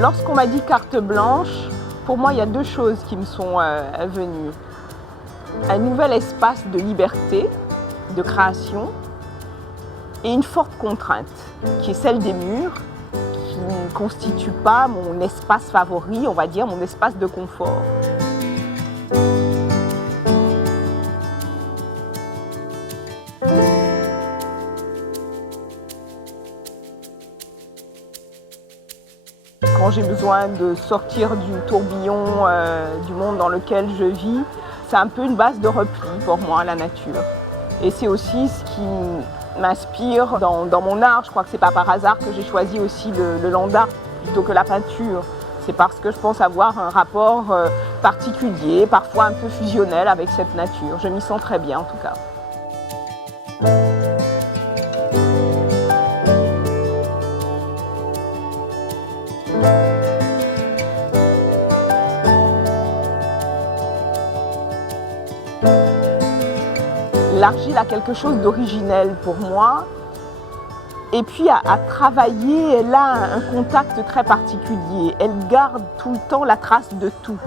Lorsqu'on m'a dit carte blanche, pour moi, il y a deux choses qui me sont venues. Un nouvel espace de liberté, de création, et une forte contrainte, qui est celle des murs, qui ne constitue pas mon espace favori, on va dire, mon espace de confort. Quand j'ai besoin de sortir du tourbillon du monde dans lequel je vis, c'est un peu une base de repli pour moi, la nature. Et c'est aussi ce qui m'inspire dans mon art. Je crois que c'est pas par hasard que j'ai choisi aussi le land art plutôt que la peinture. C'est parce que je pense avoir un rapport particulier, parfois un peu fusionnel avec cette nature. Je m'y sens très bien en tout cas. L'argile a quelque chose d'originel pour moi. Et puis à travailler, elle a un contact très particulier. Elle garde tout le temps la trace de tout.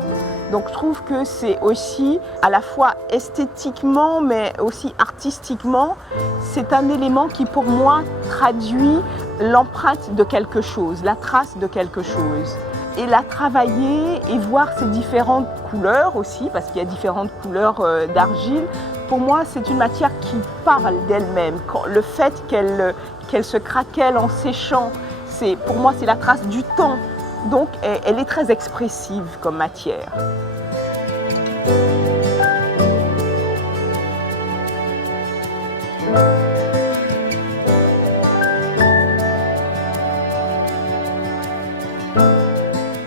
Donc je trouve que c'est aussi, à la fois esthétiquement, mais aussi artistiquement, c'est un élément qui pour moi traduit l'empreinte de quelque chose, la trace de quelque chose. Et la travailler et voir ces différentes couleurs aussi, parce qu'il y a différentes couleurs d'argile, pour moi c'est une matière qui parle d'elle-même. Le fait qu'elle se craquelle en séchant, pour moi c'est la trace du temps. Donc elle est très expressive comme matière.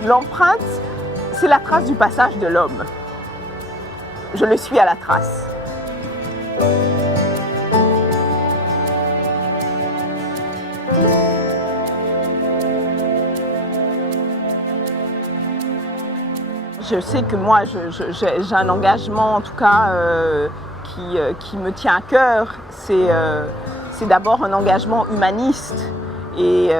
L'empreinte, c'est la trace du passage de l'homme. Je le suis à la trace. Je sais que moi, j'ai un engagement, en tout cas, qui me tient à cœur. C'est d'abord un engagement humaniste. Et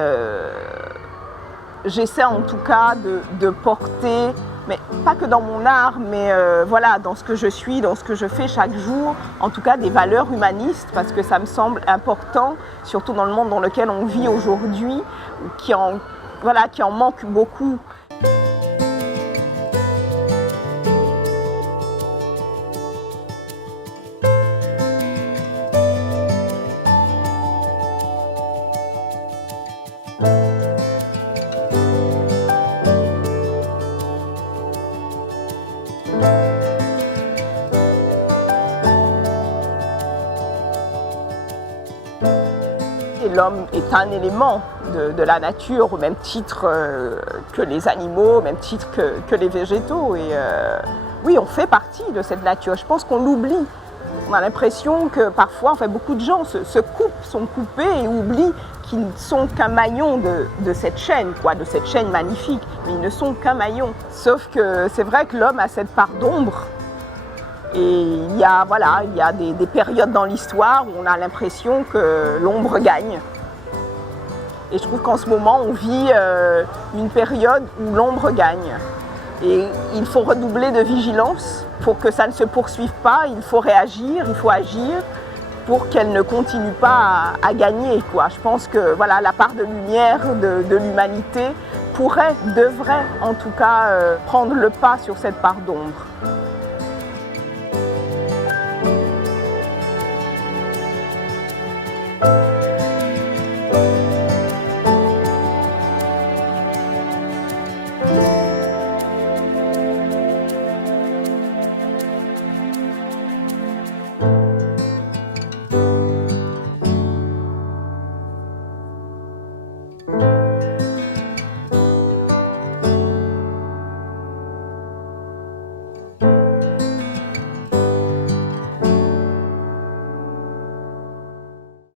j'essaie en tout cas de porter, mais pas que dans mon art, mais voilà, dans ce que je suis, dans ce que je fais chaque jour, en tout cas des valeurs humanistes, parce que ça me semble important, surtout dans le monde dans lequel on vit aujourd'hui, qui en manque beaucoup. L'homme est un élément de la nature au même titre que les animaux, au même titre que les végétaux. Et oui, on fait partie de cette nature. Je pense qu'on l'oublie. On a l'impression que parfois, beaucoup de gens sont coupés et oublient qu'ils ne sont qu'un maillon de cette chaîne, de cette chaîne magnifique. Mais ils ne sont qu'un maillon. Sauf que c'est vrai que l'homme a cette part d'ombre. Et il y a des périodes dans l'histoire où on a l'impression que l'ombre gagne. Et je trouve qu'en ce moment, on vit une période où l'ombre gagne. Et il faut redoubler de vigilance pour que ça ne se poursuive pas. Il faut réagir, il faut agir pour qu'elle ne continue pas à gagner. Je pense que la part de lumière de l'humanité devrait en tout cas prendre le pas sur cette part d'ombre.